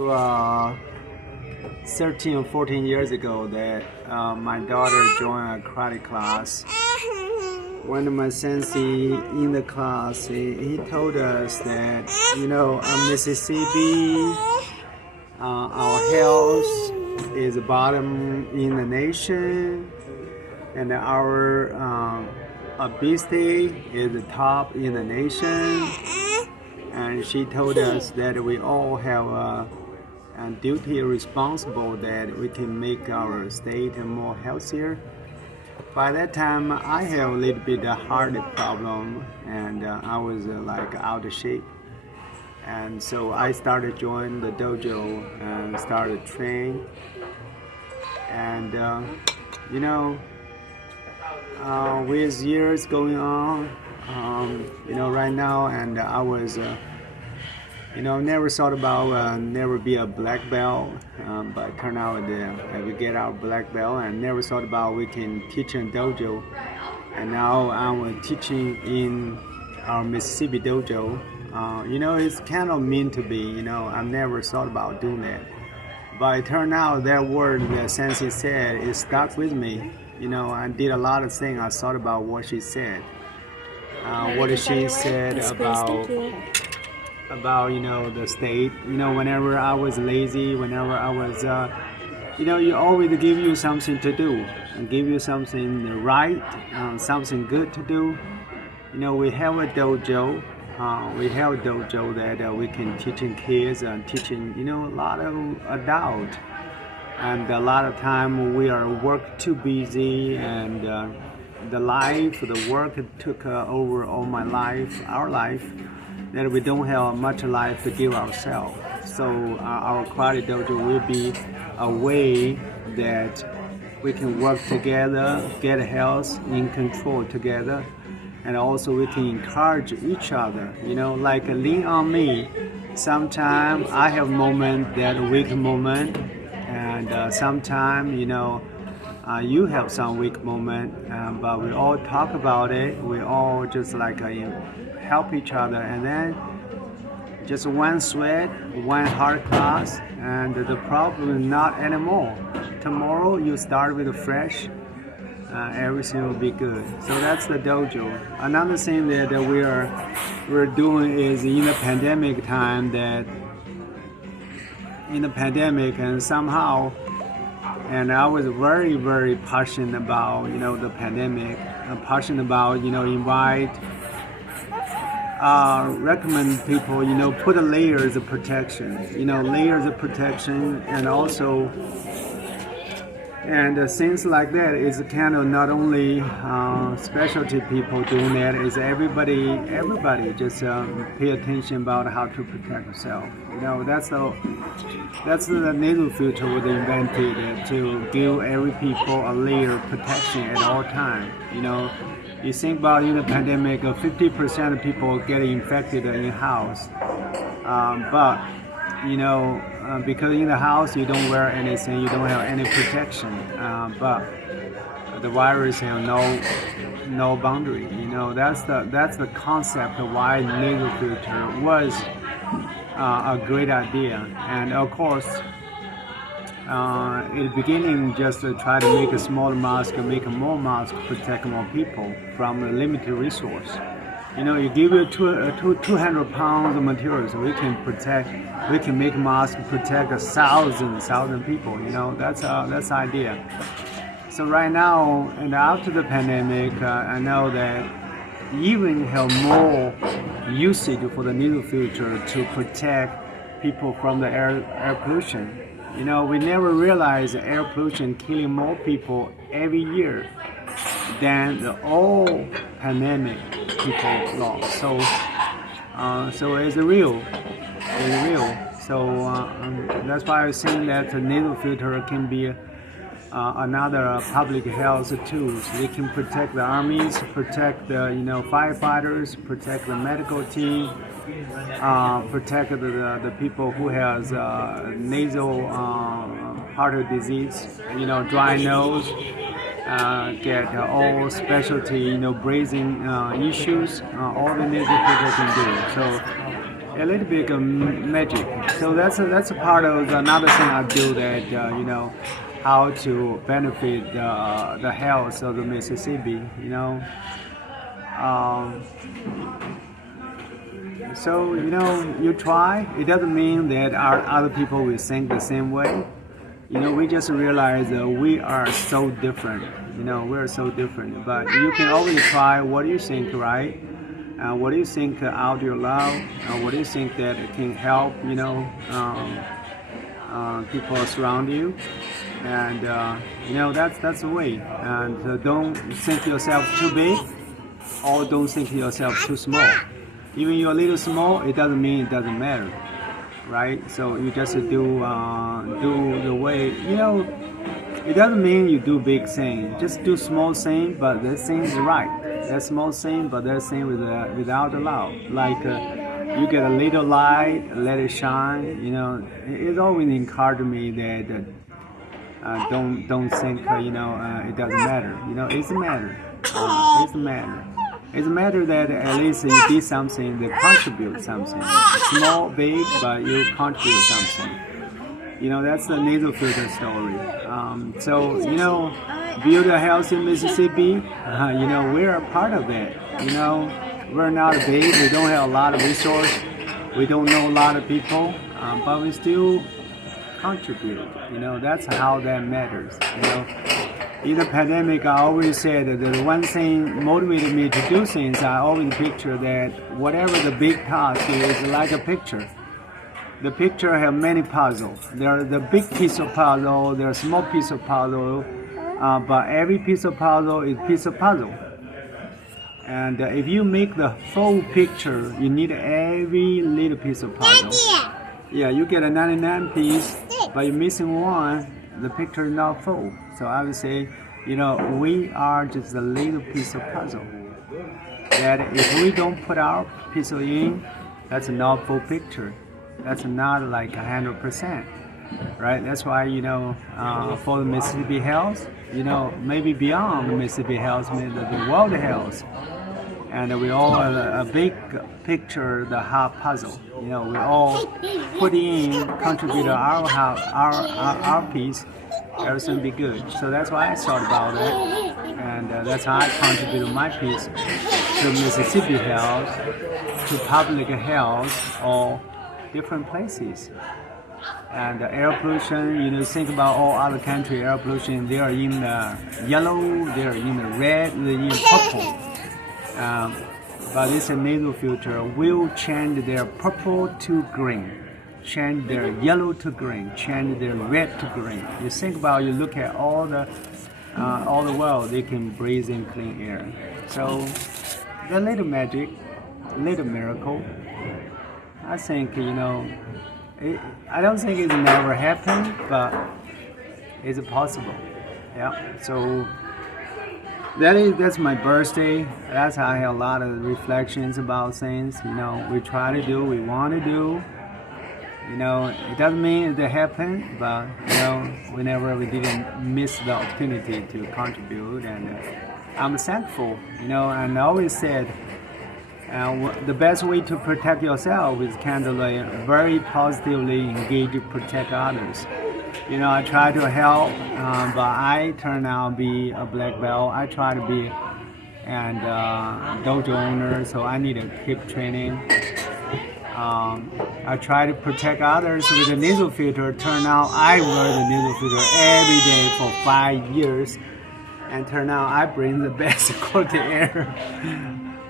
Uh, 13 or 14 years ago that my daughter joined a karate class. One of my sensei in the class, he told us that, Mississippi, our health is the bottom in the nation, and our obesity is the top in the nation. And she told us that we all have a duty responsible that we can make our state more healthier. By that time, I have a little bit of heart problem, and I was like out of shape. And so I started joining the dojo and started training. And with years going on, right now, and I was never thought about never be a black belt, but turned out that we get our black belt, and never thought about we can teach in dojo. And now I'm teaching in our Mississippi dojo. It's kind of meant to be, I never thought about doing that. But it turned out that word that Sensei said, it stuck with me. I did a lot of things. I thought about what she said. What she said about the state. Whenever I was lazy, whenever I was you always give you something to do and give you something right, something good to do. We have a dojo. That we can teaching kids and teaching a lot of adults. And a lot of time we are work too busy, and the work took over all my life, our life, that we don't have much life to give ourselves. So our karate dojo will be a way that we can work together, get health in control together, and also we can encourage each other. Like lean on me. Sometimes I have moment, that weak moment, and sometimes you have some weak moment, but we all talk about it. We all just help each other, and then just one sweat, one hard class, and the problem is not anymore. Tomorrow you start with fresh, everything will be good. So that's the dojo. Another thing that we're doing is in the pandemic time, and somehow, and I was very, very passionate about the pandemic, passionate about invite, recommend people put layers of protection, and also. And things like that is kind of not only specialty people doing that, is everybody just pay attention about how to protect yourself. That's the nasal filter was invented to give every people a layer of protection at all times. You think about in the pandemic, 50% of people get infected in house, but because in the house you don't wear anything, you don't have any protection, but the virus have no boundary. That's the concept of why nasal filter was a great idea. And of course, in the beginning, just to try to make a smaller mask and make more masks, protect more people from a limited resource. You give it 200 pounds of materials, we can make masks protect 1,000 people. That's the idea. So right now, and after the pandemic, I know that even have more usage for the nasal filter to protect people from the air pollution. We never realized air pollution killing more people every year than the all pandemic people lost. So it's real. So that's why I think that the nasal filter can be another public health tools. They can protect the armies, protect the firefighters, protect the medical team, protect the people who has nasal heart disease, dry nose, get all specialty breathing issues. All the nasal filter can do. So a little bit of magic. So that's a part of another thing I do that how to benefit the health of the Mississippi. Um, so you try. It doesn't mean that our other people will think the same way. We just realize that we are so different. We're so different. But you can always try. What do you think, right? What do you think out your loud? What do you think that can help? People surround you, and that's the way. And don't think yourself too big, or don't think yourself too small. Even you're a little small, it doesn't mean it doesn't matter, right? So you just do the way It doesn't mean you do big thing. Just do small thing, but that thing is right. That small thing, but that thing without a loud. Like you get a little light, let it shine. It always encouraged me that don't think it doesn't matter. It's a matter. It's a matter. It's a matter that at least you did something that contribute something. Small, big, but you contribute something. That's the nasal filter story. Build a healthy Mississippi. We're a part of it. We're not big. We don't have a lot of resources. We don't know a lot of people, but we still contribute. That's how that matters. In the pandemic, I always said that the one thing motivated me to do things. I always picture that whatever the big task is like a picture. The picture have many puzzles. There's the big piece of puzzle, there's a small piece of puzzle, but every piece of puzzle is piece of puzzle. And if you make the full picture, you need every little piece of puzzle. Yeah, you get a 99 piece, but you're missing one, the picture is not full. So I would say, we are just a little piece of puzzle. That if we don't put our piece in, that's not full picture. That's not like 100%, right? That's why, for the Mississippi health, maybe beyond the Mississippi health, maybe the world health. And we all have a big picture, the half puzzle. We all put in, contribute our piece, everything will be good. So that's why I thought about it. And that's how I contributed my piece to Mississippi health, to public health, or different places. And air pollution, think about all other countries, air pollution, they are in the yellow, they are in the red, they are in purple. But this nasal filter will change their purple to green, change their yellow to green, change their red to green. You think about, you look at all the world, they can breathe in clean air. So the little magic, little miracle. I think, I don't think it's never happened, but it's possible. Yeah. So that's my birthday. That's how I have a lot of reflections about things. We try to do, we want to do. It doesn't mean it happened, but whenever we didn't miss the opportunity to contribute, and I'm thankful. And I always said, the best way to protect yourself is kind of like very positively engage to protect others. I try to help, but I turn out to be a black belt. I try to be dojo owner, so I need to keep training. I try to protect others with the nasal filter. Turn out I wear the nasal filter every day for 5 years, and turn out I bring the best quality air.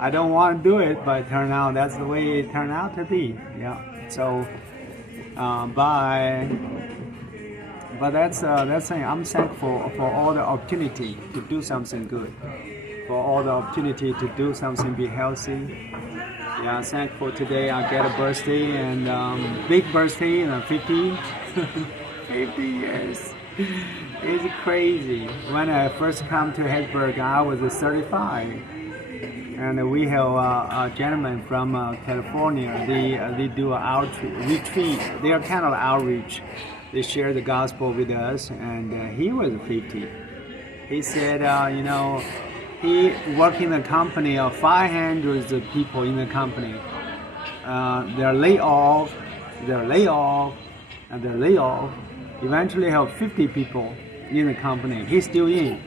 I don't want to do it, but turn out that's the way it turned out to be. Yeah. So, but that's saying I'm thankful for all the opportunity to do something good, for all the opportunity to do something, be healthy. Yeah, I'm thankful today I get a birthday, and big birthday, 50, 50 years. It's crazy. When I first come to Hattiesburg, I was 35. And we have a gentleman from California. They do an retreat. They are kind of outreach. They share the gospel with us, and he was 50. He said, he worked in a company of 500 people in the company. they're lay off, and they're lay off. Eventually have 50 people in the company. He's still in.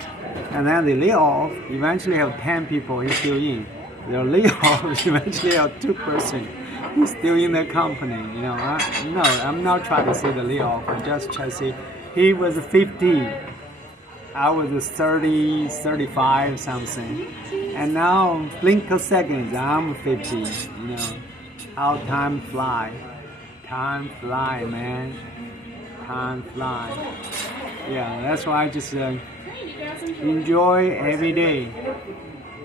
And then they lay off. Eventually have 10 people. He's still in. They're lay off. Eventually have 2 person. He's still in the company. You know, no, I'm not trying to say the lay off. I'm just trying to say he was 50. I was 30, 35 something. And now, blink of seconds, I'm 50. You know, how time fly. Time fly, man. Time fly. Yeah, that's why I just enjoy every day.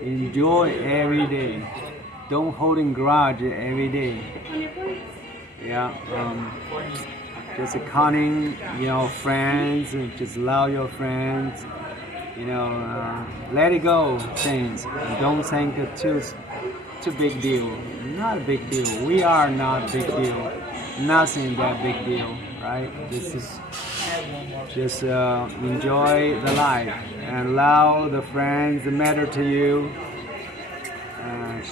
Enjoy every day. Don't hold in grudge every day. Yeah, just counting, you know, friends. Just love your friends. You know, let it go, things. Don't think it's too big deal. Not a big deal. We are not a big deal. Nothing that big deal, right? Just enjoy the life and allow the friends that matter to you.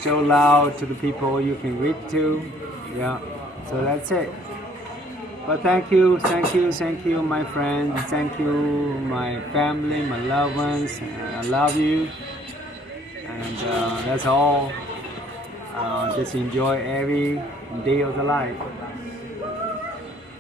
Show love to the people you can reach to. Yeah, so that's it. But thank you, my friends. Thank you, my family, my loved ones. I love you. And that's all. Just enjoy every day of the life.